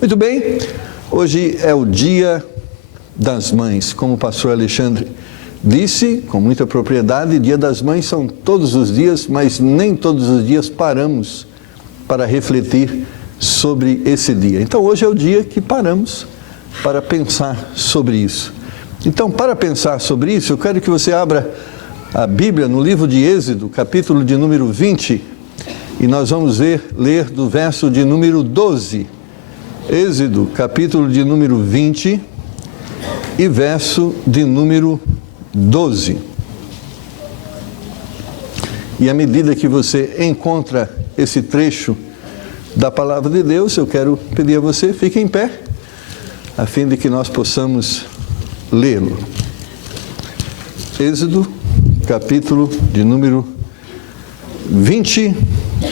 Muito bem, hoje é o Dia das Mães. Como o pastor Alexandre disse, com muita propriedade, Dia das Mães são todos os dias, mas nem todos os dias paramos para refletir sobre esse dia. Então hoje é o dia que paramos para pensar sobre isso. Então, para pensar sobre isso, eu quero que você abra a Bíblia no livro de Êxodo, capítulo de número 20, e nós vamos ler do verso de número 12. Êxodo, capítulo de número 20 e verso de número 12. E à medida que você encontra esse trecho da palavra de Deus, eu quero pedir a você, fique em pé, a fim de que nós possamos lê-lo. Êxodo, capítulo de número 20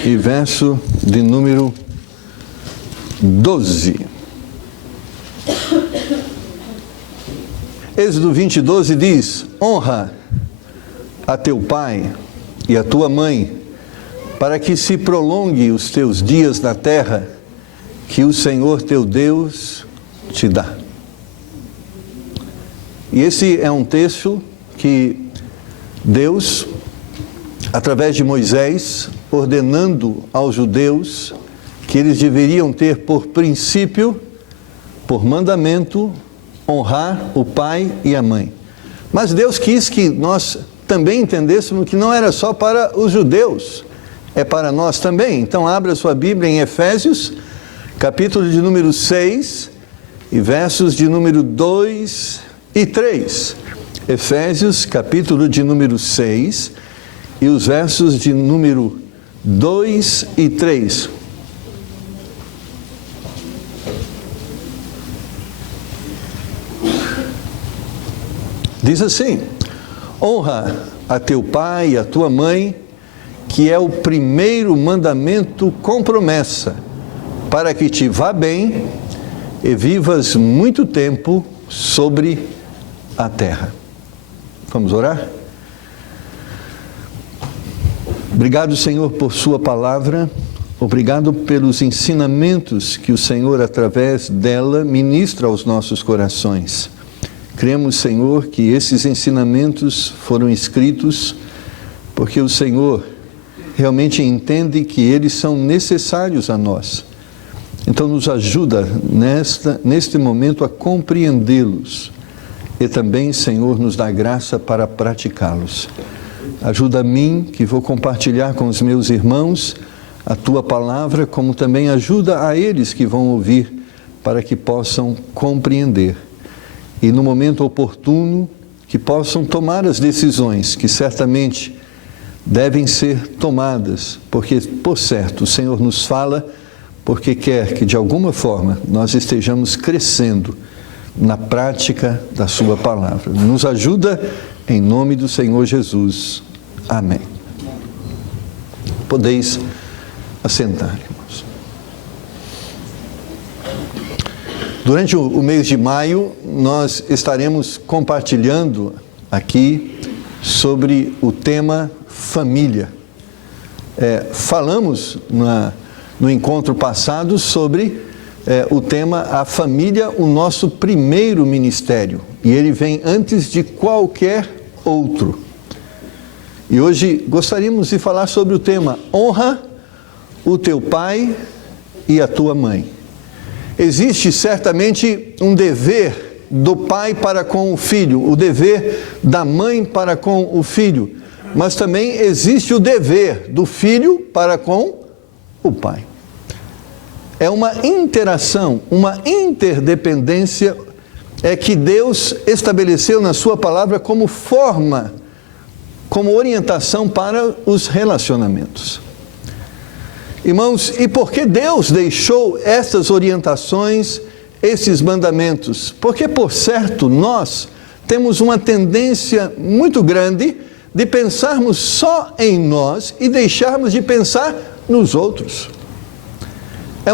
e verso de número 12. Êxodo 20, 12 diz: honra a teu pai e a tua mãe, para que se prolongue os teus dias na terra que o Senhor teu Deus te dá. E esse é um texto que Deus, através de Moisés, ordenando aos judeus que eles deveriam ter por princípio, por mandamento, honrar o pai e a mãe. Mas Deus quis que nós também entendêssemos que não era só para os judeus, é para nós também. Então abra sua Bíblia em Efésios, capítulo de número 6, e versos de número 2 e 3. Efésios, capítulo de número 6, e os versos de número 2 e 3. Diz assim: honra a teu pai e a tua mãe, que é o primeiro mandamento com promessa, para que te vá bem e vivas muito tempo sobre a terra. Vamos orar? Obrigado, Senhor, por sua palavra. Obrigado pelos ensinamentos que o Senhor, através dela, ministra aos nossos corações. Cremos, Senhor, que esses ensinamentos foram escritos porque o Senhor realmente entende que eles são necessários a nós. Então nos ajuda neste momento a compreendê-los e também, Senhor, nos dá graça para praticá-los. Ajuda a mim, que vou compartilhar com os meus irmãos a tua palavra, como também ajuda a eles que vão ouvir, para que possam compreender. E no momento oportuno, que possam tomar as decisões que certamente devem ser tomadas, porque, por certo, o Senhor nos fala, porque quer que, de alguma forma, nós estejamos crescendo na prática da sua palavra. Nos ajuda, em nome do Senhor Jesus. Amém. Podeis assentar, irmãos. Durante o mês de maio, nós estaremos compartilhando aqui sobre o tema família. Falamos no encontro passado sobre o tema a família, o nosso primeiro ministério. E ele vem antes de qualquer outro. E hoje gostaríamos de falar sobre o tema honra o teu pai e a tua mãe. Existe certamente um dever do pai para com o filho, o dever da mãe para com o filho, mas também existe o dever do filho para com o pai. É uma interação, uma interdependência que Deus estabeleceu na sua palavra como forma, como orientação para os relacionamentos. Irmãos, e por que Deus deixou essas orientações, esses mandamentos? Porque, por certo, nós temos uma tendência muito grande de pensarmos só em nós e deixarmos de pensar nos outros. Há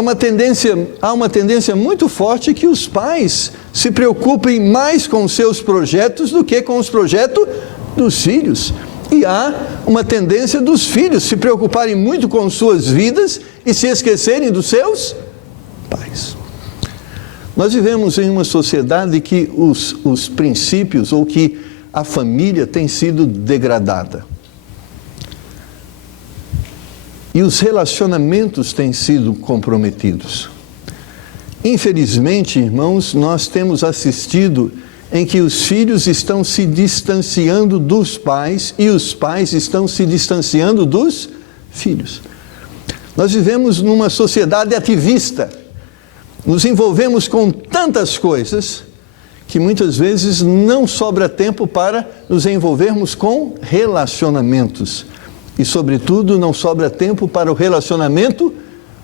uma tendência muito forte que os pais se preocupem mais com os seus projetos do que com os projetos dos filhos. E há uma tendência dos filhos se preocuparem muito com suas vidas e se esquecerem dos seus pais. Nós vivemos em uma sociedade que os princípios, ou que a família tem sido degradada. E os relacionamentos têm sido comprometidos. Infelizmente, irmãos, nós temos assistido em que os filhos estão se distanciando dos pais e os pais estão se distanciando dos filhos. Nós vivemos numa sociedade ativista. Nos envolvemos com tantas coisas que muitas vezes não sobra tempo para nos envolvermos com relacionamentos. E, sobretudo, não sobra tempo para o relacionamento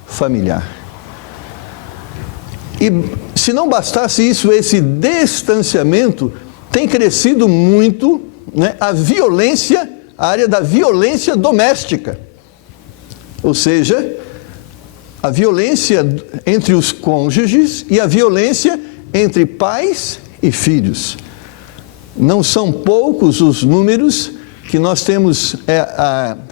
familiar. E se não bastasse isso, esse distanciamento tem crescido muito, né, a violência, a área da violência doméstica. Ou seja, a violência entre os cônjuges e a violência entre pais e filhos. Não são poucos os números que nós temos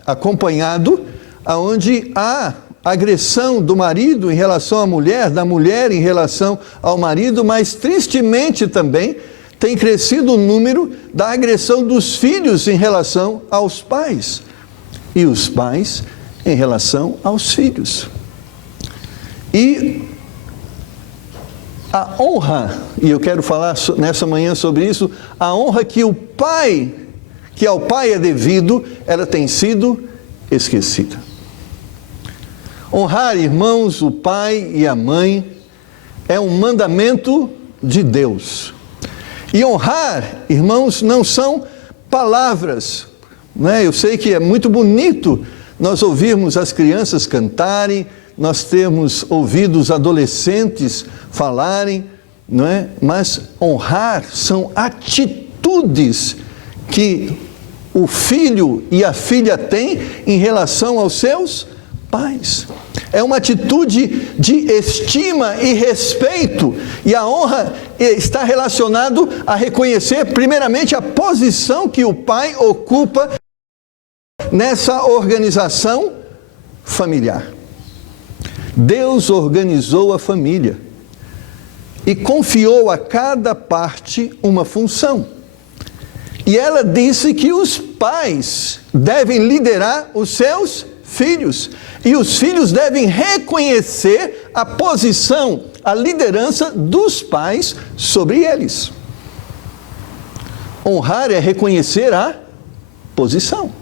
acompanhado, onde há agressão do marido em relação à mulher, da mulher em relação ao marido, mas tristemente também tem crescido o número da agressão dos filhos em relação aos pais e os pais em relação aos filhos. E a honra, e eu quero falar nessa manhã sobre isso, a honra que ao pai é devido, ela tem sido esquecida. Honrar, irmãos, o pai e a mãe é um mandamento de Deus. E honrar, irmãos, não são palavras, né? Eu sei que é muito bonito nós ouvirmos as crianças cantarem, nós temos ouvido os adolescentes falarem, não é? Mas honrar são atitudes que o filho e a filha têm em relação aos seus pais. É uma atitude de estima e respeito, e a honra está relacionado a reconhecer primeiramente a posição que o pai ocupa nessa organização familiar. Deus organizou a família e confiou a cada parte uma função. E ela disse que os pais devem liderar os seus filhos, e os filhos devem reconhecer a posição, a liderança dos pais sobre eles. Honrar é reconhecer a posição.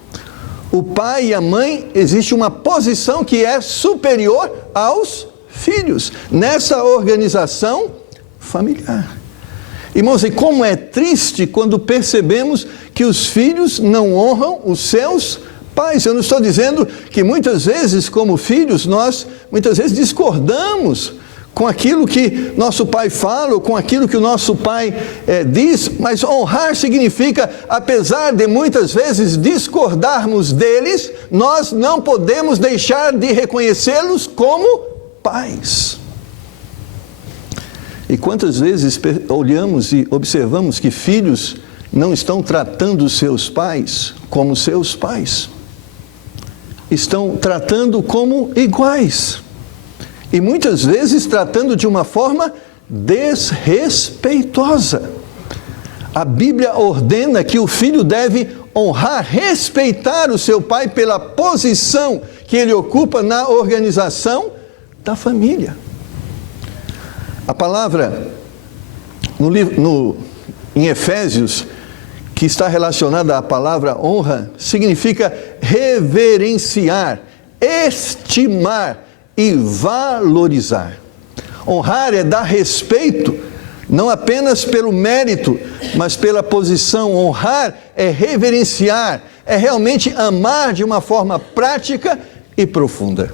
O pai e a mãe, existe uma posição que é superior aos filhos, nessa organização familiar. Irmãos, e como é triste quando percebemos que os filhos não honram os seus pais. Eu não estou dizendo que muitas vezes, como filhos, nós muitas vezes discordamos com aquilo que nosso pai fala, ou com aquilo que o nosso pai diz, mas honrar significa, apesar de muitas vezes discordarmos deles, nós não podemos deixar de reconhecê-los como pais. E quantas vezes olhamos e observamos que filhos não estão tratando os seus pais como seus pais, estão tratando como iguais. E muitas vezes tratando de uma forma desrespeitosa. A Bíblia ordena que o filho deve honrar, respeitar o seu pai pela posição que ele ocupa na organização da família. A palavra em Efésios, que está relacionada à palavra honra, significa reverenciar, estimar e valorizar. Honrar é dar respeito, não apenas pelo mérito, mas pela posição. Honrar é reverenciar, é realmente amar de uma forma prática e profunda.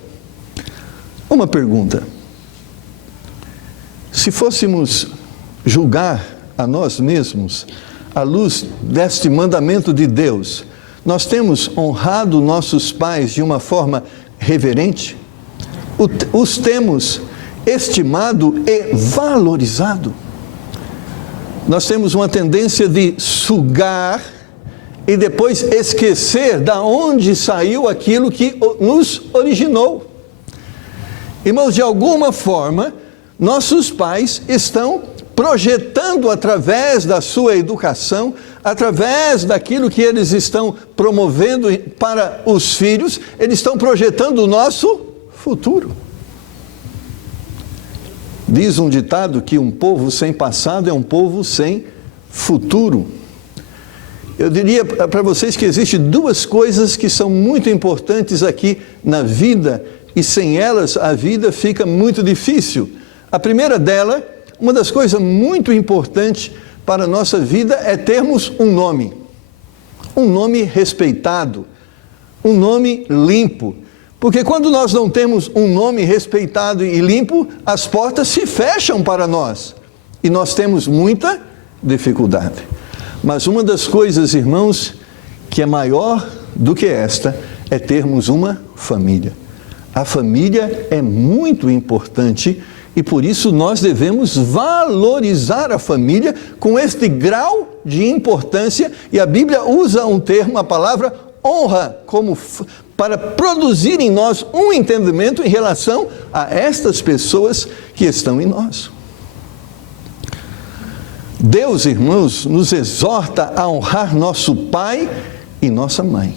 Uma pergunta: se fôssemos julgar a nós mesmos à luz deste mandamento de Deus, nós temos honrado nossos pais de uma forma reverente? Os temos estimado e valorizado? Nós temos uma tendência de sugar e depois esquecer da onde saiu aquilo que nos originou. Irmãos, de alguma forma, nossos pais estão projetando através da sua educação, através daquilo que eles estão promovendo para os filhos, eles estão projetando o nosso futuro. Diz um ditado que um povo sem passado é um povo sem futuro. Eu diria para vocês que existem duas coisas que são muito importantes aqui na vida, e sem elas a vida fica muito difícil. A primeira dela, uma das coisas muito importantes para a nossa vida é termos um nome respeitado, um nome limpo. Porque quando nós não temos um nome respeitado e limpo, as portas se fecham para nós e nós temos muita dificuldade. Mas uma das coisas, irmãos, que é maior do que esta, é termos uma família. A família é muito importante e por isso nós devemos valorizar a família com este grau de importância, e a Bíblia usa um termo, a palavra honra, para produzir em nós um entendimento em relação a estas pessoas que estão em nós. Deus, irmãos, nos exorta a honrar nosso pai e nossa mãe.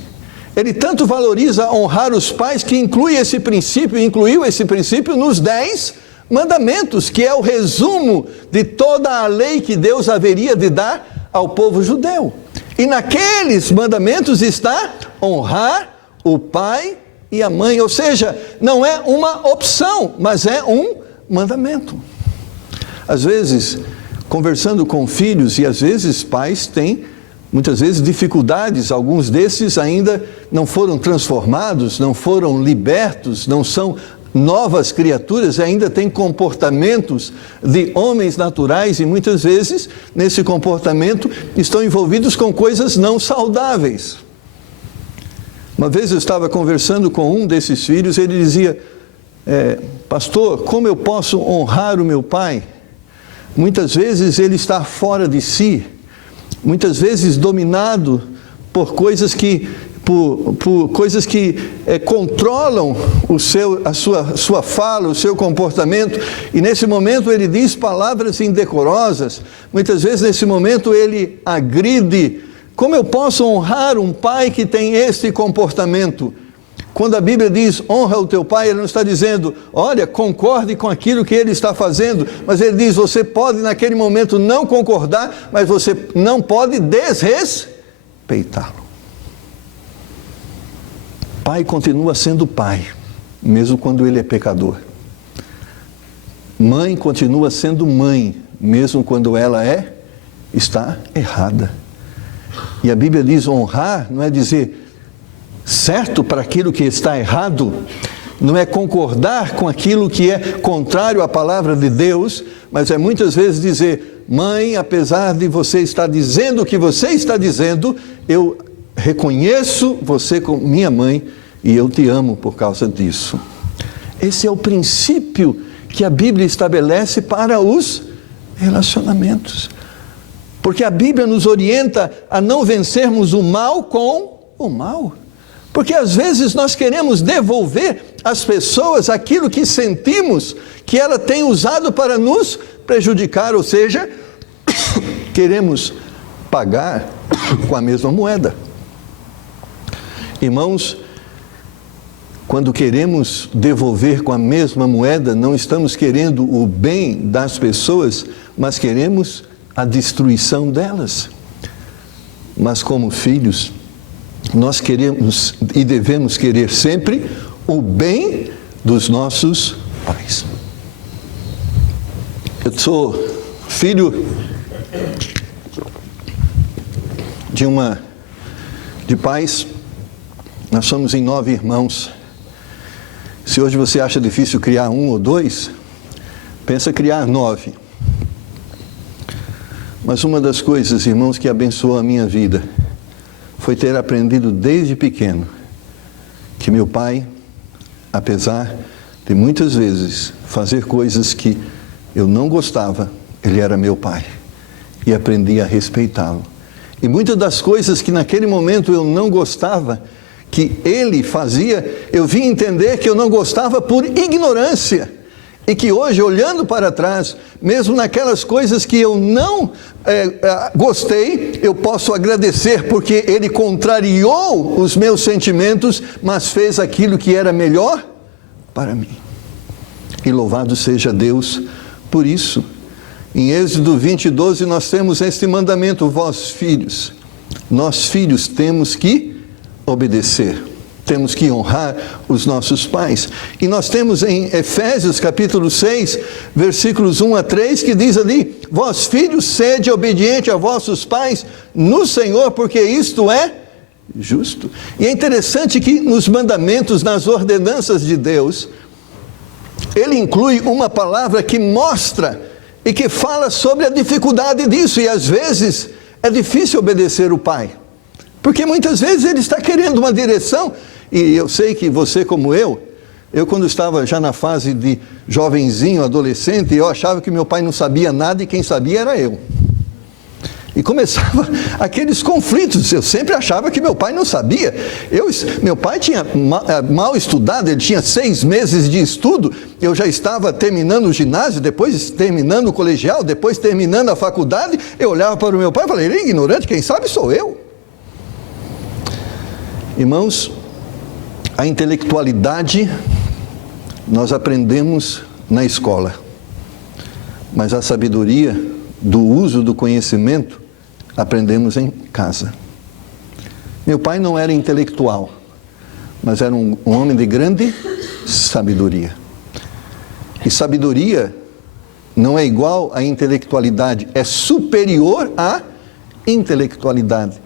Ele tanto valoriza honrar os pais que incluiu esse princípio nos 10 mandamentos, que é o resumo de toda a lei que Deus haveria de dar ao povo judeu. E naqueles mandamentos está honrar o pai e a mãe, ou seja, não é uma opção, mas é um mandamento. Às vezes, conversando com filhos, e às vezes pais têm, muitas vezes, dificuldades, alguns desses ainda não foram transformados, não foram libertos, não são novas criaturas, ainda têm comportamentos de homens naturais, e muitas vezes, nesse comportamento, estão envolvidos com coisas não saudáveis. Uma vez eu estava conversando com um desses filhos, ele dizia, pastor, como eu posso honrar o meu pai? Muitas vezes ele está fora de si, muitas vezes dominado por coisas que controlam a sua fala, o seu comportamento, e nesse momento ele diz palavras indecorosas, muitas vezes nesse momento ele agride. Como eu posso honrar um pai que tem esse comportamento? Quando a Bíblia diz, honra o teu pai, ele não está dizendo, olha, concorde com aquilo que ele está fazendo, mas ele diz, você pode naquele momento não concordar, mas você não pode desrespeitá-lo. Pai continua sendo pai, mesmo quando ele é pecador. Mãe continua sendo mãe, mesmo quando ela está errada. E a Bíblia diz honrar, não é dizer certo para aquilo que está errado, não é concordar com aquilo que é contrário à palavra de Deus, mas é muitas vezes dizer, mãe, apesar de você estar dizendo o que você está dizendo, eu reconheço você como minha mãe e eu te amo por causa disso. Esse é o princípio que a Bíblia estabelece para os relacionamentos. Porque a Bíblia nos orienta a não vencermos o mal com o mal. Porque às vezes nós queremos devolver às pessoas aquilo que sentimos que ela tem usado para nos prejudicar, ou seja, queremos pagar com a mesma moeda. Irmãos, quando queremos devolver com a mesma moeda, não estamos querendo o bem das pessoas, mas queremos a destruição delas. Mas como filhos, nós queremos e devemos querer sempre o bem dos nossos pais. Eu sou filho de pais, nós somos em 9 irmãos. Se hoje você acha difícil criar 1 ou 2, pensa criar 9. Mas uma das coisas, irmãos, que abençoou a minha vida foi ter aprendido desde pequeno que meu pai, apesar de muitas vezes fazer coisas que eu não gostava, ele era meu pai e aprendi a respeitá-lo. E muitas das coisas que naquele momento eu não gostava, que ele fazia, eu vim entender que eu não gostava por ignorância. E que hoje, olhando para trás, mesmo naquelas coisas que eu não gostei, eu posso agradecer, porque Ele contrariou os meus sentimentos, mas fez aquilo que era melhor para mim. E louvado seja Deus por isso. Em Êxodo 20:12 nós temos este mandamento: vós filhos, nós filhos temos que obedecer. Temos que honrar os nossos pais. E nós temos em Efésios capítulo 6, versículos 1 a 3, que diz ali: vós filhos, sede obediente a vossos pais no Senhor, porque isto é justo. E é interessante que nos mandamentos, nas ordenanças de Deus, Ele inclui uma palavra que mostra e que fala sobre a dificuldade disso. E às vezes é difícil obedecer o pai, porque muitas vezes ele está querendo uma direção. E eu sei que você, como eu quando estava já na fase de jovenzinho, adolescente, eu achava que meu pai não sabia nada e quem sabia era eu. E começava aqueles conflitos. Eu sempre achava que meu pai não sabia. Meu pai tinha mal estudado, ele tinha 6 meses de estudo. Eu já estava terminando o ginásio, depois terminando o colegial, depois terminando a faculdade. Eu olhava para o meu pai e falei: ele é ignorante, quem sabe sou eu. Irmãos, a intelectualidade nós aprendemos na escola, mas a sabedoria do uso do conhecimento aprendemos em casa. Meu pai não era intelectual, mas era um homem de grande sabedoria. E sabedoria não é igual à intelectualidade, é superior à intelectualidade.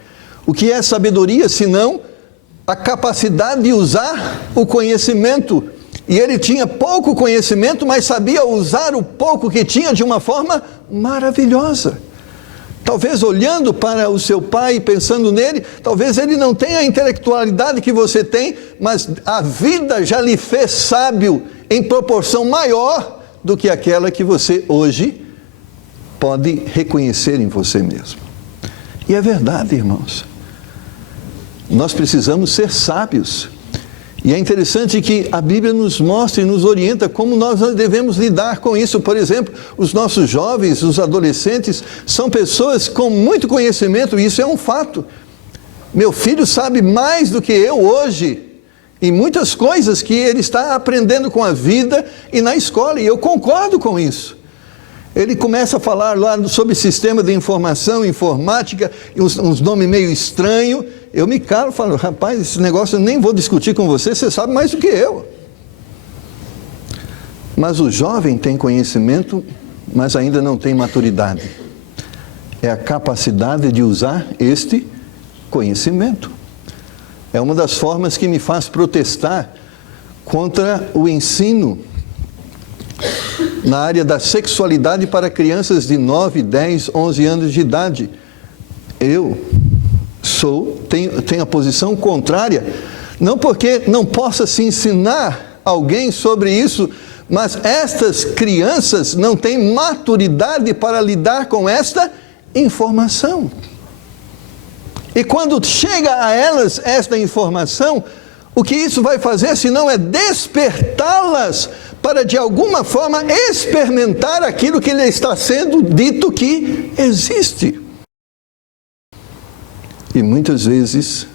O que é sabedoria senão a capacidade de usar o conhecimento? E ele tinha pouco conhecimento, mas sabia usar o pouco que tinha de uma forma maravilhosa. Talvez olhando para o seu pai e pensando nele, talvez ele não tenha a intelectualidade que você tem, mas a vida já lhe fez sábio em proporção maior do que aquela que você hoje pode reconhecer em você mesmo. E é verdade, irmãos. Nós precisamos ser sábios. E é interessante que a Bíblia nos mostra e nos orienta como nós devemos lidar com isso. Por exemplo, os nossos jovens, os adolescentes, são pessoas com muito conhecimento, e isso é um fato. Meu filho sabe mais do que eu hoje, em muitas coisas que ele está aprendendo com a vida e na escola, e eu concordo com isso. Ele começa a falar lá sobre sistema de informação, informática, uns nomes meio estranhos. Eu me calo e falo: rapaz, esse negócio eu nem vou discutir com você, você sabe mais do que eu. Mas o jovem tem conhecimento, mas ainda não tem maturidade. É a capacidade de usar este conhecimento. É uma das formas que me faz protestar contra o ensino na área da sexualidade para crianças de 9, 10, 11 anos de idade. Eu tenho a posição contrária, não porque não possa se ensinar alguém sobre isso, mas estas crianças não têm maturidade para lidar com esta informação. E quando chega a elas esta informação, o que isso vai fazer senão é despertá-las para de alguma forma experimentar aquilo que lhe está sendo dito que existe. E muitas vezes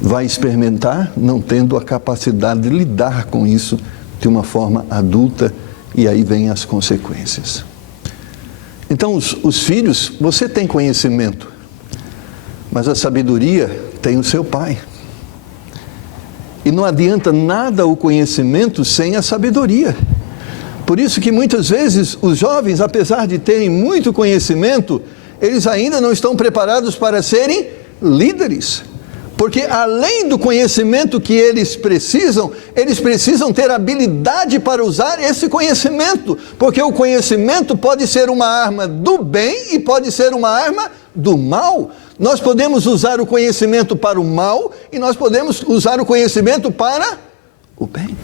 vai experimentar não tendo a capacidade de lidar com isso de uma forma adulta, e aí vem as consequências. Então os filhos, você tem conhecimento, mas a sabedoria tem o seu pai. E não adianta nada o conhecimento sem a sabedoria. Por isso que muitas vezes os jovens, apesar de terem muito conhecimento, eles ainda não estão preparados para serem líderes. Porque além do conhecimento que eles precisam ter habilidade para usar esse conhecimento. Porque o conhecimento pode ser uma arma do bem e pode ser uma arma do mal. Nós podemos usar o conhecimento para o mal e nós podemos usar o conhecimento para o bem.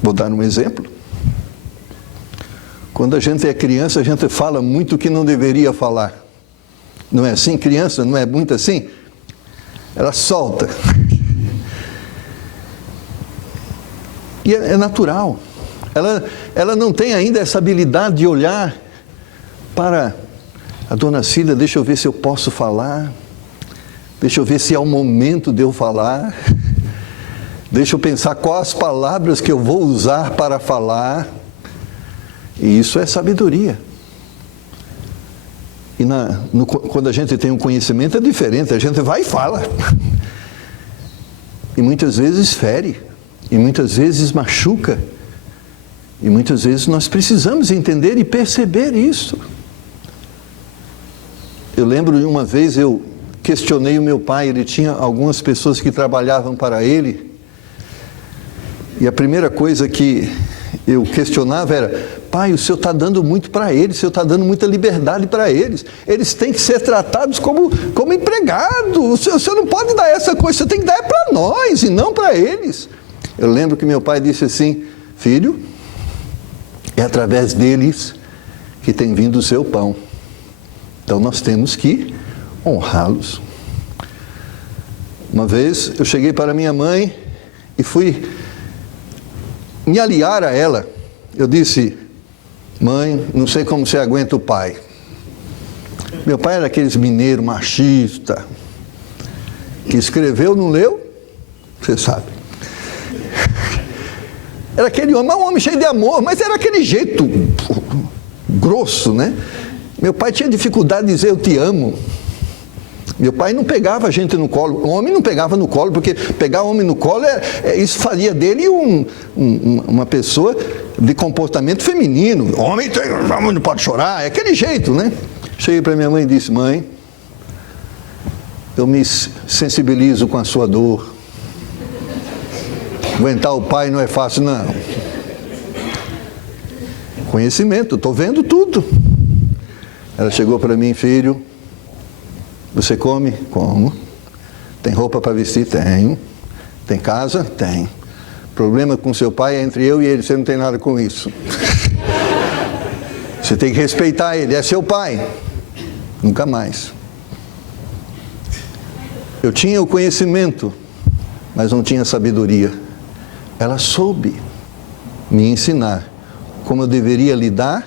Vou dar um exemplo. Quando a gente é criança, a gente fala muito o que não deveria falar. Não é assim? Criança não é muito assim? Ela solta. E é natural. Ela não tem ainda essa habilidade de olhar para a dona Cida, deixa eu ver se eu posso falar, deixa eu ver se é o momento de eu falar, deixa eu pensar quais as palavras que eu vou usar para falar. E isso é sabedoria. E quando a gente tem um conhecimento é diferente, a gente vai e fala. E muitas vezes fere, e muitas vezes machuca, e muitas vezes nós precisamos entender e perceber isso. Eu lembro de uma vez eu questionei o meu pai, ele tinha algumas pessoas que trabalhavam para ele, e a primeira coisa que eu questionava era: pai, o senhor está dando muito para eles, o senhor está dando muita liberdade para eles, eles têm que ser tratados como empregados, o senhor não pode dar essa coisa, o senhor tem que dar para nós e não para eles. Eu lembro que meu pai disse assim: filho, é através deles que tem vindo o seu pão, então nós temos que honrá-los. Uma vez eu cheguei para minha mãe e fui me aliar a ela. Eu disse: mãe, não sei como você aguenta o pai. Meu pai era aqueles mineiro machista, que escreveu, não leu, você sabe. Era aquele homem, um homem cheio de amor, mas era aquele jeito grosso, né? Meu pai tinha dificuldade de dizer eu te amo. Meu pai não pegava a gente no colo, o homem não pegava no colo, porque pegar o homem no colo, isso faria dele uma pessoa de comportamento feminino. Homem não pode chorar, é aquele jeito, né? Cheguei para minha mãe e disse: mãe, eu me sensibilizo com a sua dor. Aguentar o pai não é fácil, não. Conhecimento, estou vendo tudo. Ela chegou para mim: filho, você come? Como. Tem roupa para vestir? Tenho. Tem casa? Tem. Problema com seu pai é entre eu e ele, você não tem nada com isso. Você tem que respeitar ele, é seu pai. Nunca mais. Eu tinha o conhecimento, mas não tinha sabedoria. Ela soube me ensinar como eu deveria lidar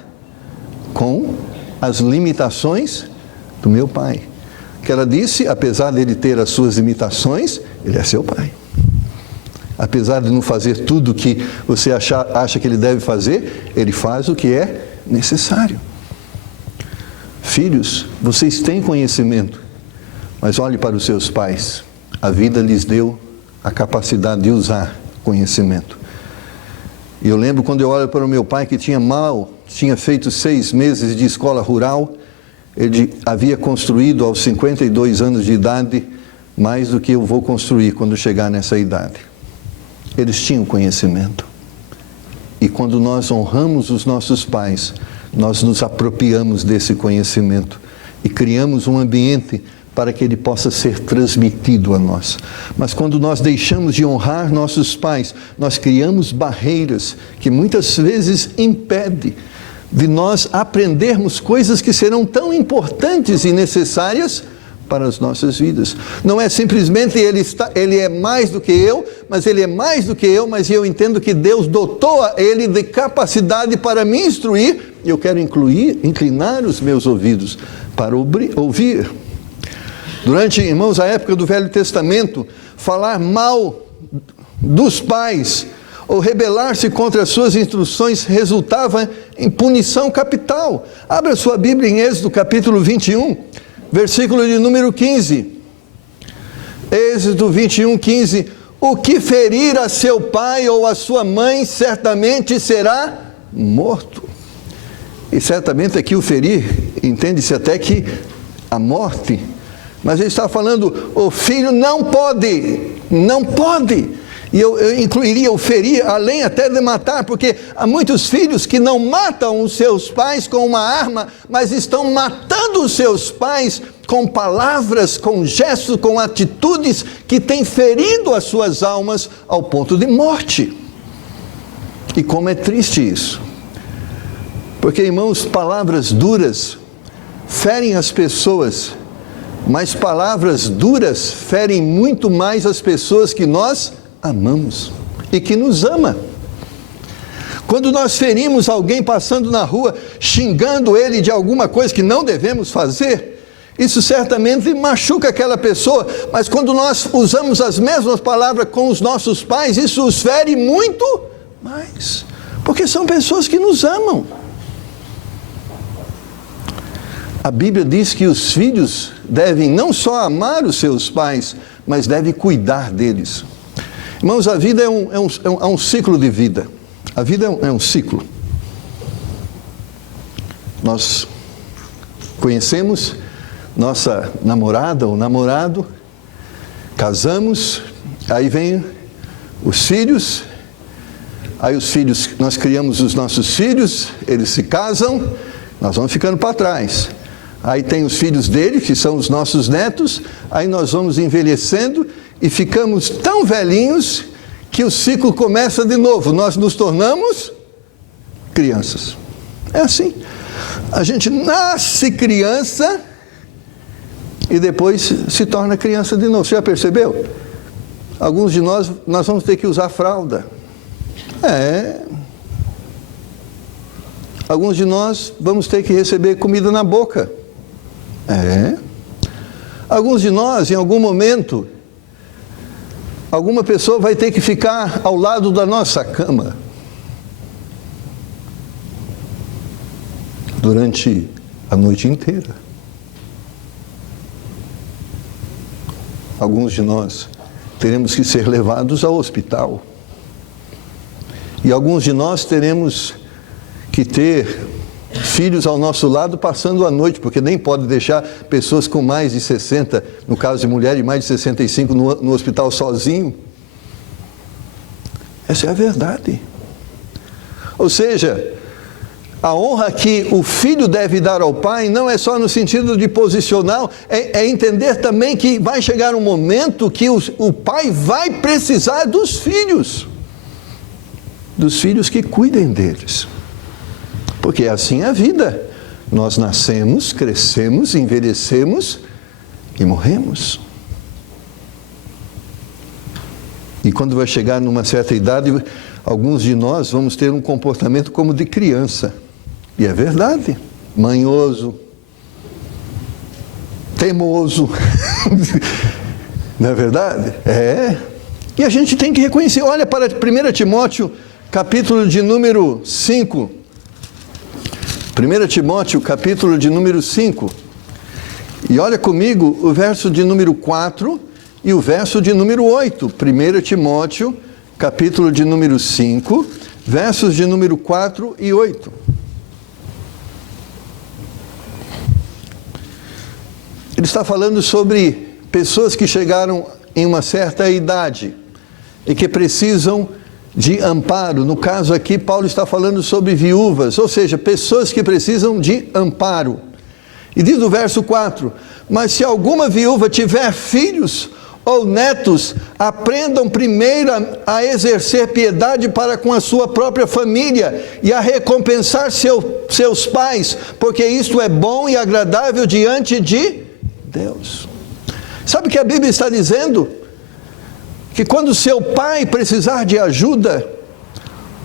com as limitações do meu pai. Que ela disse: apesar dele ter as suas limitações, ele é seu pai. Apesar de não fazer tudo o que você acha que ele deve fazer, ele faz o que é necessário. Filhos, vocês têm conhecimento, mas olhe para os seus pais. A vida lhes deu a capacidade de usar conhecimento. E eu lembro quando eu olho para o meu pai, que tinha feito 6 meses de escola rural. Ele havia construído aos 52 anos de idade mais do que eu vou construir quando chegar nessa idade. Eles tinham conhecimento. E quando nós honramos os nossos pais, nós nos apropriamos desse conhecimento e criamos um ambiente para que ele possa ser transmitido a nós. Mas quando nós deixamos de honrar nossos pais, nós criamos barreiras que muitas vezes impedem de nós aprendermos coisas que serão tão importantes e necessárias para as nossas vidas. Não é simplesmente ele é mais do que eu, mas ele é mais do que eu, mas eu entendo que Deus dotou a ele de capacidade para me instruir, e eu quero inclinar os meus ouvidos para ouvir. Durante, irmãos, a época do Velho Testamento, falar mal dos pais ou rebelar-se contra as suas instruções resultava em punição capital. Abra sua Bíblia em Êxodo capítulo 21, versículo de número 15. Êxodo 21, 15. O que ferir a seu pai ou a sua mãe, certamente será morto. E certamente aqui o ferir, entende-se até que a morte. Mas ele está falando, o filho não pode. E eu incluiria o ferir, além até de matar, porque há muitos filhos que não matam os seus pais com uma arma, mas estão matando os seus pais com palavras, com gestos, com atitudes que têm ferido as suas almas ao ponto de morte. E como é triste isso. Porque, irmãos, palavras duras ferem as pessoas, mas palavras duras ferem muito mais as pessoas que nós amamos e que nos ama. Quando nós ferimos alguém passando na rua, xingando ele de alguma coisa que não devemos fazer, isso certamente machuca aquela pessoa, mas quando nós usamos as mesmas palavras com os nossos pais, isso os fere muito mais, porque são pessoas que nos amam. A Bíblia diz que os filhos devem não só amar os seus pais, mas devem cuidar deles. Irmãos, a vida é um ciclo de vida. A vida é um ciclo. Nós conhecemos nossa namorada ou namorado, casamos, aí vem os filhos, aí os filhos, nós criamos os nossos filhos, eles se casam, nós vamos ficando para trás. Aí tem os filhos dele, que são os nossos netos, aí nós vamos envelhecendo e ficamos tão velhinhos que o ciclo começa de novo, nós nos tornamos crianças. É assim. A gente nasce criança e depois se torna criança de novo. Você já percebeu? Alguns de nós vamos ter que usar fralda. Alguns de nós vamos ter que receber comida na boca. Alguns de nós, em algum momento, alguma pessoa vai ter que ficar ao lado da nossa cama durante a noite inteira. Alguns de nós teremos que ser levados ao hospital. E alguns de nós teremos que ter filhos ao nosso lado passando a noite, porque nem pode deixar pessoas com mais de 60, no caso de mulher de mais de 65, no hospital sozinho. Essa é a verdade. Ou seja, a honra que o filho deve dar ao pai não é só no sentido de posicional, é entender também que vai chegar um momento que o pai vai precisar dos filhos que cuidem deles. Porque assim é a vida. Nós nascemos, crescemos, envelhecemos e morremos. E quando vai chegar numa certa idade, alguns de nós vamos ter um comportamento como de criança. E é verdade. Manhoso, teimoso. Não é verdade? E a gente tem que reconhecer. Olha para 1 Timóteo, capítulo de número 5. 1 Timóteo, capítulo de número 5. E olha comigo o verso de número 4 e o verso de número 8. 1 Timóteo, capítulo de número 5, versos de número 4 e 8. Ele está falando sobre pessoas que chegaram em uma certa idade e que precisam de amparo. No caso aqui, Paulo está falando sobre viúvas, ou seja, pessoas que precisam de amparo. E diz no verso 4, mas se alguma viúva tiver filhos ou netos, aprendam primeiro a exercer piedade para com a sua própria família e a recompensar seus pais, porque isto é bom e agradável diante de Deus. Sabe o que a Bíblia está dizendo? Que quando seu pai precisar de ajuda,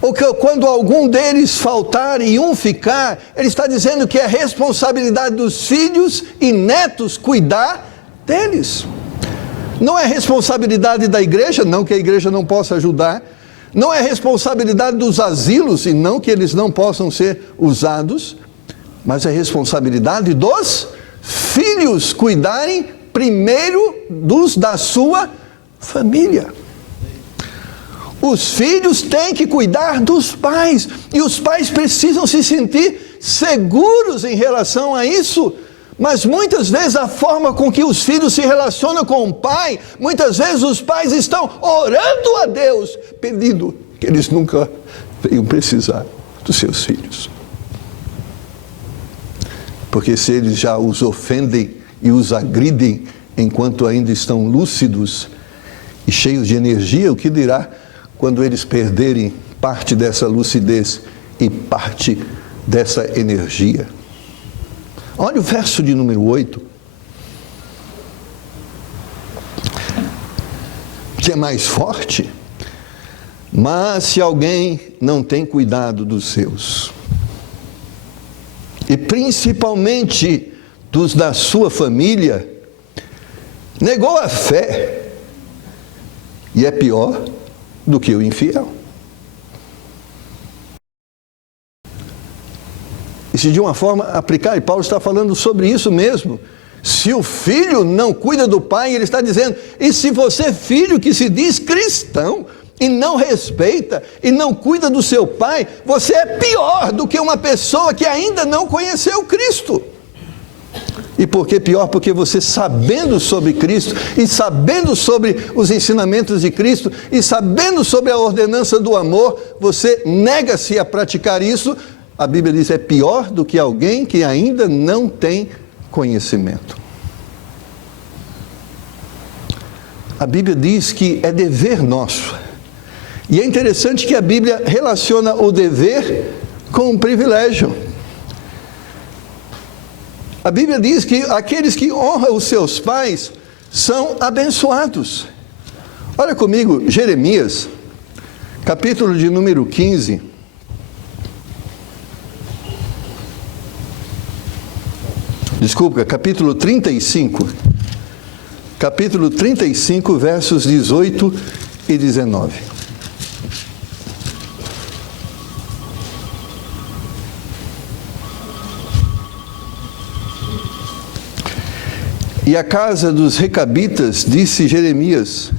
ou que quando algum deles faltar e um ficar, ele está dizendo que é responsabilidade dos filhos e netos cuidar deles. Não é responsabilidade da igreja, não que a igreja não possa ajudar. Não é responsabilidade dos asilos, e não que eles não possam ser usados. Mas é responsabilidade dos filhos cuidarem primeiro da sua família. Os filhos têm que cuidar dos pais, e os pais precisam se sentir seguros em relação a isso. Mas muitas vezes a forma com que os filhos se relacionam com o pai, muitas vezes os pais estão orando a Deus, pedindo que eles nunca venham precisar dos seus filhos. Porque se eles já os ofendem e os agridem enquanto ainda estão lúcidos e cheios de energia, o que dirá quando eles perderem parte dessa lucidez e parte dessa energia? Olha o verso de número 8, que é mais forte. Mas se alguém não tem cuidado dos seus, e principalmente dos da sua família, negou a fé e é pior do que o infiel. E se de uma forma aplicar, e Paulo está falando sobre isso mesmo, se o filho não cuida do pai, ele está dizendo, e se você, filho que se diz cristão, e não respeita, e não cuida do seu pai, você é pior do que uma pessoa que ainda não conheceu Cristo. E por que pior? Porque você, sabendo sobre Cristo, e sabendo sobre os ensinamentos de Cristo, e sabendo sobre a ordenança do amor, você nega-se a praticar isso. A Bíblia diz, é pior do que alguém que ainda não tem conhecimento. A Bíblia diz que é dever nosso. E é interessante que a Bíblia relaciona o dever com o privilégio. A Bíblia diz que aqueles que honram os seus pais são abençoados. Olha comigo, Jeremias, capítulo de número 15. Desculpa, capítulo 35. Capítulo 35, versos 18 e 19. E a casa dos recabitas, disse Jeremias,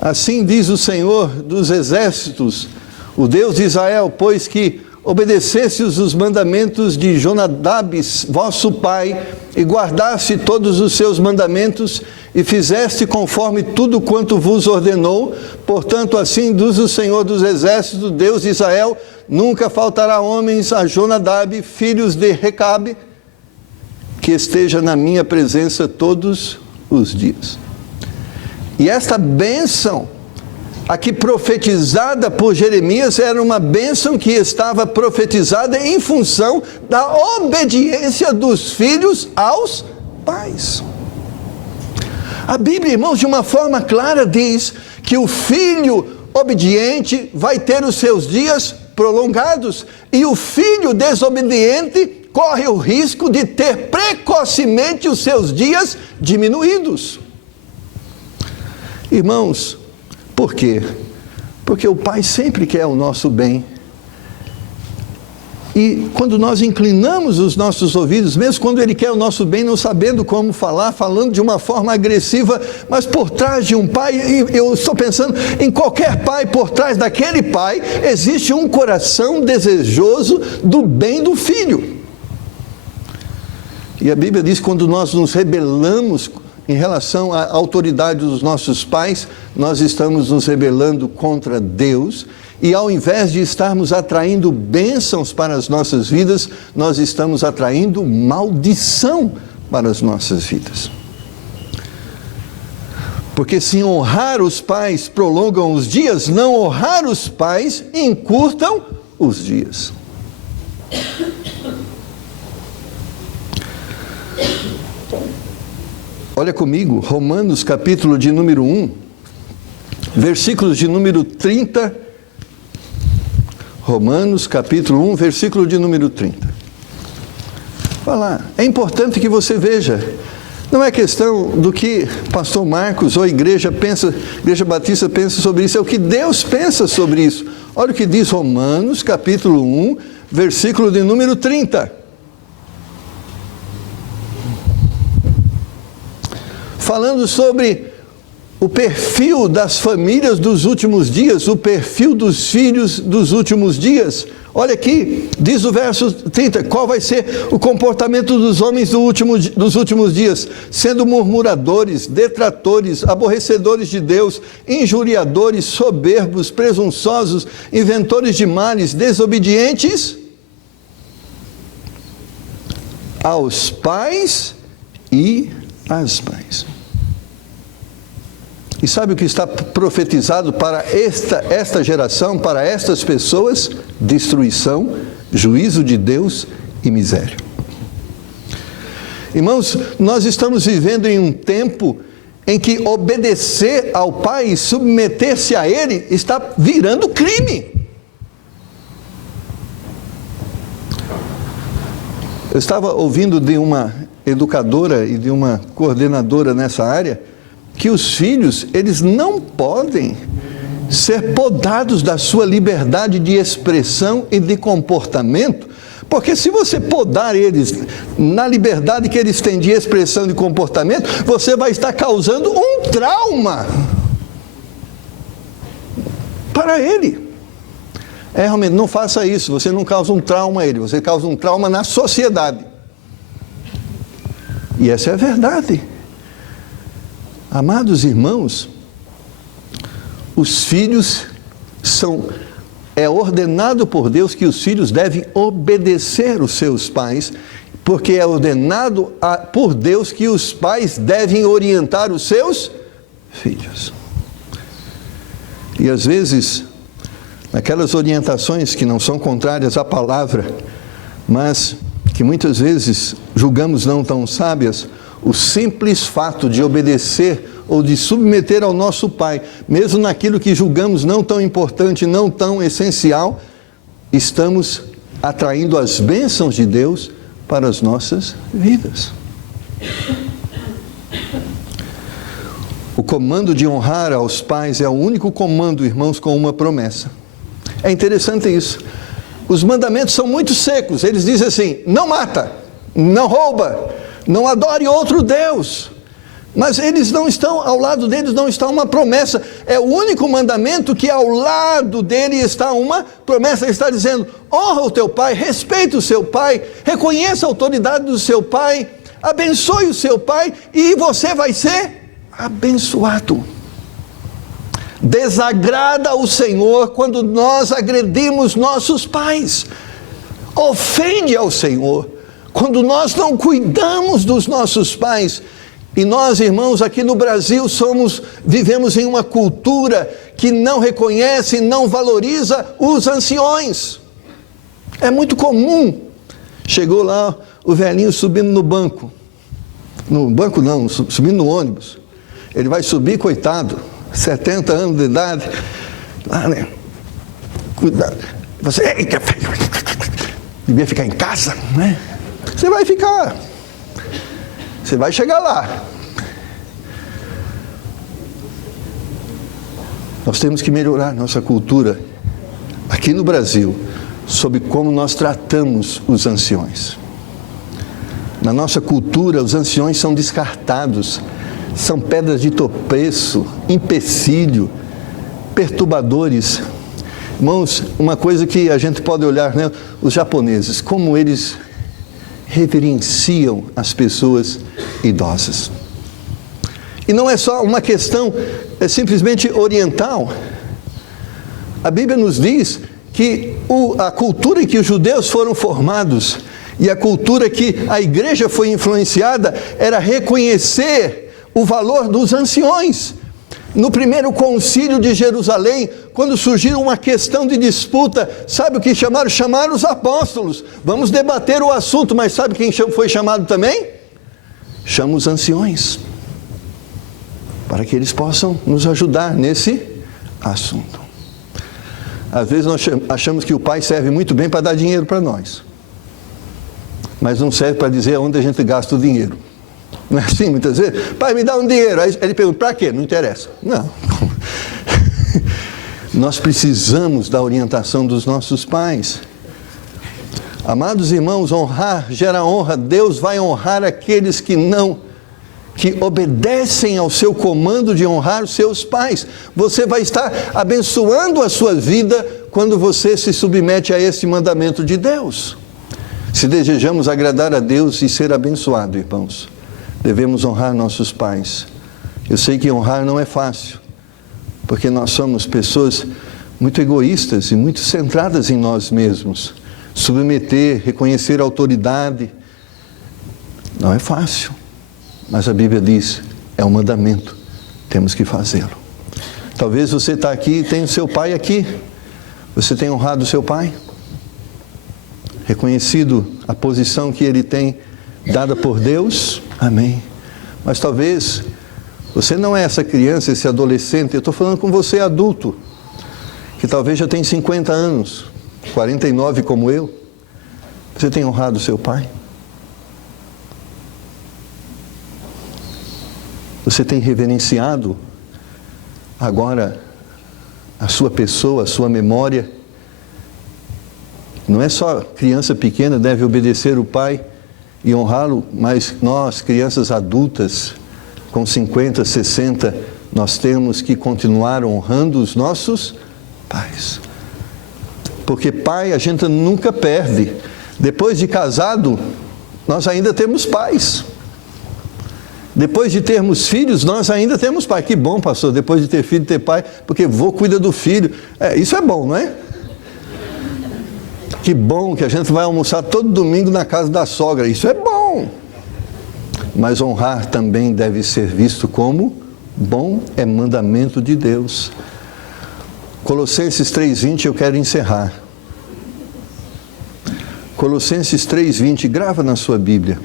assim diz o Senhor dos exércitos, o Deus de Israel, pois que obedecestes os mandamentos de Jonadab, vosso pai, e guardaste todos os seus mandamentos, e fizeste conforme tudo quanto vos ordenou, portanto assim diz o Senhor dos exércitos, Deus de Israel, nunca faltará homens a Jonadab, filhos de Recabe, que esteja na minha presença todos os dias. E esta bênção, aqui profetizada por Jeremias, era uma bênção que estava profetizada em função da obediência dos filhos aos pais. A Bíblia, irmãos, de uma forma clara diz que o filho obediente vai ter os seus dias prolongados, e o filho desobediente corre o risco de ter precocemente os seus dias diminuídos. Irmãos, por quê? Porque o Pai sempre quer o nosso bem. E quando nós inclinamos os nossos ouvidos, mesmo quando Ele quer o nosso bem, não sabendo como falar, falando de uma forma agressiva, mas por trás de um pai, eu estou pensando em qualquer pai, por trás daquele pai, existe um coração desejoso do bem do filho. E a Bíblia diz que quando nós nos rebelamos em relação à autoridade dos nossos pais, nós estamos nos rebelando contra Deus, e ao invés de estarmos atraindo bênçãos para as nossas vidas, nós estamos atraindo maldição para as nossas vidas. Porque se honrar os pais prolongam os dias, não honrar os pais encurtam os dias. Olha comigo, Romanos capítulo de número 1, versículos de número 30. Romanos capítulo 1, versículo de número 30. Vai lá, é importante que você veja. Não é questão do que pastor Marcos ou a igreja batista pensa sobre isso, é o que Deus pensa sobre isso. Olha o que diz Romanos capítulo 1, versículo de número 30. Falando sobre o perfil das famílias dos últimos dias, o perfil dos filhos dos últimos dias. Olha aqui, diz o verso 30, qual vai ser o comportamento dos homens dos últimos dias? Sendo murmuradores, detratores, aborrecedores de Deus, injuriadores, soberbos, presunçosos, inventores de males, desobedientes aos pais e às mães. E sabe o que está profetizado para esta geração, para estas pessoas? Destruição, juízo de Deus e miséria. Irmãos, nós estamos vivendo em um tempo em que obedecer ao pai e submeter-se a ele está virando crime. Eu estava ouvindo de uma educadora e de uma coordenadora nessa área, que os filhos, eles não podem ser podados da sua liberdade de expressão e de comportamento, porque se você podar eles na liberdade que eles têm de expressão e de comportamento, você vai estar causando um trauma para ele. Realmente, não faça isso, você não causa um trauma a ele, você causa um trauma na sociedade. E essa é a verdade. Amados irmãos, os filhos é ordenado por Deus que os filhos devem obedecer os seus pais, porque é ordenado por Deus que os pais devem orientar os seus filhos. E às vezes, aquelas orientações que não são contrárias à palavra, mas que muitas vezes julgamos não tão sábias, o simples fato de obedecer ou de submeter ao nosso pai, mesmo naquilo que julgamos não tão importante, não tão essencial, estamos atraindo as bênçãos de Deus para as nossas vidas. O comando de honrar aos pais é o único comando, irmãos, com uma promessa. É interessante isso. Os mandamentos são muito secos. Eles dizem assim: não mata, não rouba, não adore outro Deus. Mas eles não estão, ao lado deles não está uma promessa. É o único mandamento que ao lado dele está uma promessa. Ele está dizendo: honra o teu pai, respeite o seu pai, reconheça a autoridade do seu pai, abençoe o seu pai e você vai ser abençoado. Desagrada o Senhor quando nós agredimos nossos pais. Ofende ao Senhor quando nós não cuidamos dos nossos pais. E nós, irmãos, aqui no Brasil vivemos em uma cultura que não reconhece, não valoriza os anciões. É muito comum. Chegou lá o velhinho subindo no banco. No banco não, subindo no ônibus. Ele vai subir, coitado, 70 anos de idade. Ah, né? Cuidado. Você devia ficar em casa, né? Você vai ficar. Você vai chegar lá. Nós temos que melhorar nossa cultura aqui no Brasil sobre como nós tratamos os anciões. Na nossa cultura, os anciões são descartados, são pedras de tropeço, empecilho, perturbadores. Irmãos, uma coisa que a gente pode olhar, né? Os japoneses, como eles reverenciam as pessoas idosas. E não é só uma questão simplesmente oriental. A Bíblia nos diz que a cultura em que os judeus foram formados e a cultura que a igreja foi influenciada era reconhecer o valor dos anciões. No primeiro concílio de Jerusalém, quando surgiu uma questão de disputa, sabe o que chamaram? Chamaram os apóstolos. Vamos debater o assunto, mas sabe quem foi chamado também? Chama os anciões, para que eles possam nos ajudar nesse assunto. Às vezes nós achamos que o pai serve muito bem para dar dinheiro para nós, mas não serve para dizer onde a gente gasta o dinheiro. Não é assim muitas vezes? Pai, me dá um dinheiro. Aí ele pergunta: para quê? Não interessa. Não. Nós precisamos da orientação dos nossos pais. Amados irmãos, honrar gera honra. Deus vai honrar aqueles que obedecem ao seu comando de honrar os seus pais. Você vai estar abençoando a sua vida quando você se submete a esse mandamento de Deus. Se desejamos agradar a Deus e ser abençoado, irmãos, devemos honrar nossos pais. Eu sei que honrar não é fácil, porque nós somos pessoas muito egoístas e muito centradas em nós mesmos. Submeter, reconhecer a autoridade, não é fácil. Mas a Bíblia diz, é um mandamento, temos que fazê-lo. Talvez você está aqui e tenha o seu pai aqui. Você tem honrado o seu pai? Reconhecido a posição que ele tem dada por Deus? Amém. Mas talvez Você não é essa criança, esse adolescente, eu estou falando com você adulto, que talvez já tem 50 anos, 49 como eu. Você tem honrado seu pai? Você tem reverenciado agora a sua pessoa, a sua memória? Não é só criança pequena deve obedecer o pai e honrá-lo, mas nós, crianças adultas, com 50, 60, nós temos que continuar honrando os nossos pais. Porque pai a gente nunca perde. Depois de casado, nós ainda temos pais. Depois de termos filhos, nós ainda temos pai. Que bom, pastor, depois de ter filho, ter pai, porque avô cuida do filho. Isso é bom, não é? Que bom que a gente vai almoçar todo domingo na casa da sogra. Isso é bom. Mas honrar também deve ser visto como bom, é mandamento de Deus. Colossenses 3:20, eu quero encerrar. Colossenses 3:20, grava na sua Bíblia.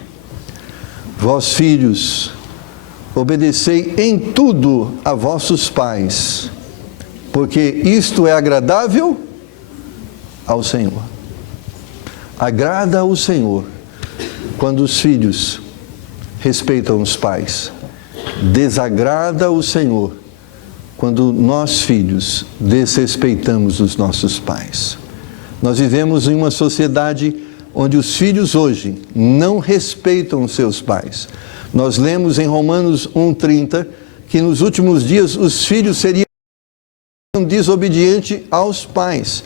Vós, filhos, obedecei em tudo a vossos pais, porque isto é agradável ao Senhor. Agrada ao Senhor quando os filhos respeitam os pais. Desagrada o Senhor quando nós, filhos, desrespeitamos os nossos pais. Nós vivemos em uma sociedade onde os filhos hoje não respeitam os seus pais. Nós lemos em Romanos 1:30 que nos últimos dias os filhos seriam desobedientes aos pais.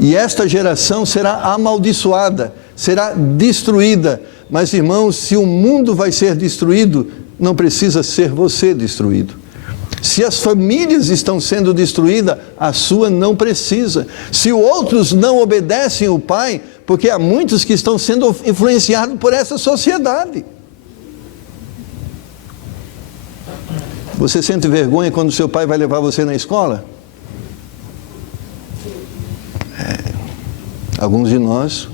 E esta geração será amaldiçoada, será destruída. Mas, irmãos, se o mundo vai ser destruído, não precisa ser você destruído. Se as famílias estão sendo destruídas, a sua não precisa. Se outros não obedecem o pai, porque há muitos que estão sendo influenciados por essa sociedade. Você sente vergonha quando seu pai vai levar você na escola? Alguns de nós,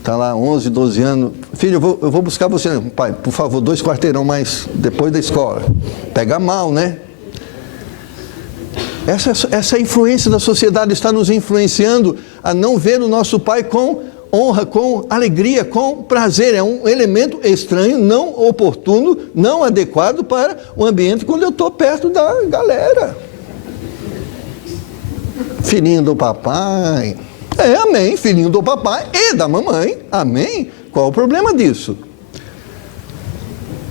está lá 11, 12 anos, filho, eu vou buscar você. Pai, por favor, 2 quarteirão mais depois da escola. Pega mal, né? Essa influência da sociedade está nos influenciando a não ver o nosso pai com honra, com alegria, com prazer. É um elemento estranho, não oportuno, não adequado para o ambiente quando eu estou perto da galera. Filhinho do papai. Amém, filhinho do papai e da mamãe, amém. Qual o problema disso?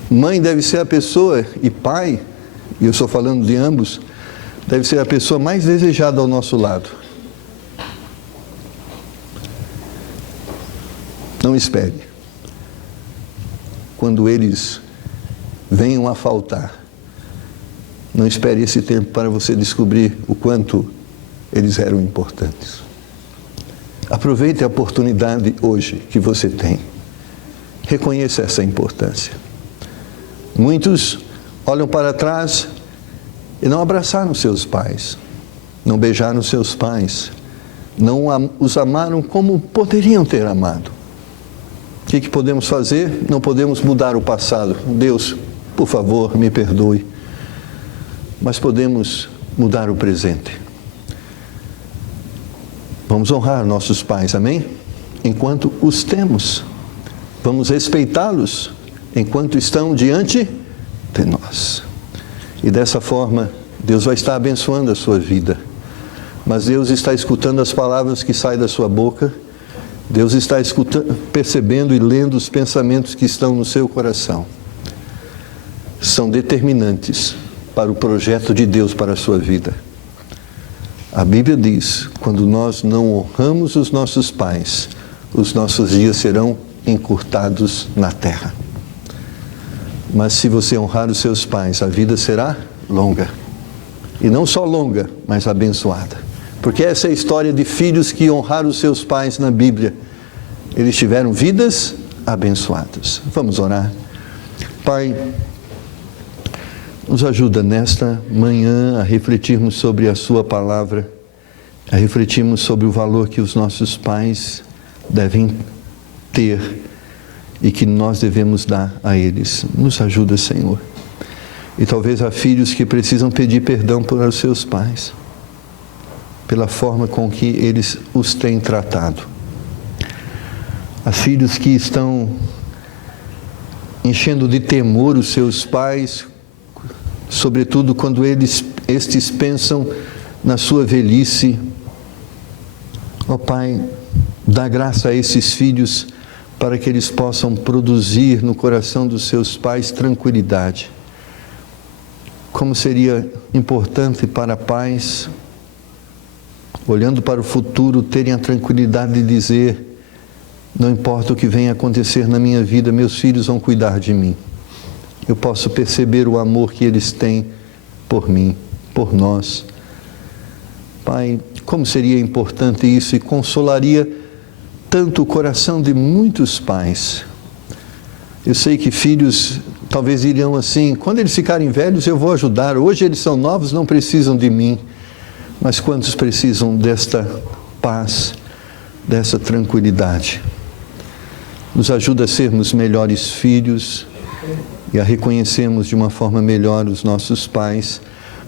Mãe deve ser a pessoa, e pai, e eu estou falando de ambos, deve ser a pessoa mais desejada ao nosso lado. Não espere. Quando eles venham a faltar, não espere esse tempo para você descobrir o quanto eles eram importantes. Aproveite a oportunidade hoje que você tem. Reconheça essa importância. Muitos olham para trás e não abraçaram seus pais, não beijaram seus pais, não os amaram como poderiam ter amado. O que podemos fazer? Não podemos mudar o passado. Deus, por favor, me perdoe. Mas podemos mudar o presente. Vamos honrar nossos pais, amém? Enquanto os temos. Vamos respeitá-los enquanto estão diante de nós. E dessa forma, Deus vai estar abençoando a sua vida. Mas Deus está escutando as palavras que saem da sua boca. Deus está escutando, percebendo e lendo os pensamentos que estão no seu coração. São determinantes para o projeto de Deus para a sua vida. A Bíblia diz, quando nós não honramos os nossos pais, os nossos dias serão encurtados na terra. Mas se você honrar os seus pais, a vida será longa. E não só longa, mas abençoada. Porque essa é a história de filhos que honraram os seus pais na Bíblia. Eles tiveram vidas abençoadas. Vamos orar. Pai, nos ajuda nesta manhã a refletirmos sobre a sua palavra, a refletirmos sobre o valor que os nossos pais devem ter e que nós devemos dar a eles. Nos ajuda, Senhor. E talvez há filhos que precisam pedir perdão para os seus pais, pela forma com que eles os têm tratado. Há filhos que estão enchendo de temor os seus pais, sobretudo quando estes pensam na sua velhice. Ó Pai, dá graça a esses filhos para que eles possam produzir no coração dos seus pais tranquilidade. Como seria importante para pais, olhando para o futuro, terem a tranquilidade de dizer: não importa o que venha acontecer na minha vida, meus filhos vão cuidar de mim. Eu posso perceber o amor que eles têm por mim, por nós. Pai, como seria importante isso e consolaria tanto o coração de muitos pais. Eu sei que filhos talvez irão assim: quando eles ficarem velhos eu vou ajudar, hoje eles são novos, não precisam de mim. Mas quantos precisam desta paz, dessa tranquilidade? Nos ajuda a sermos melhores filhos e a reconhecermos de uma forma melhor os nossos pais,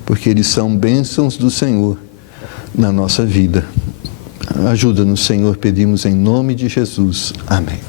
porque eles são bênçãos do Senhor na nossa vida. Ajuda-nos, Senhor, pedimos em nome de Jesus. Amém.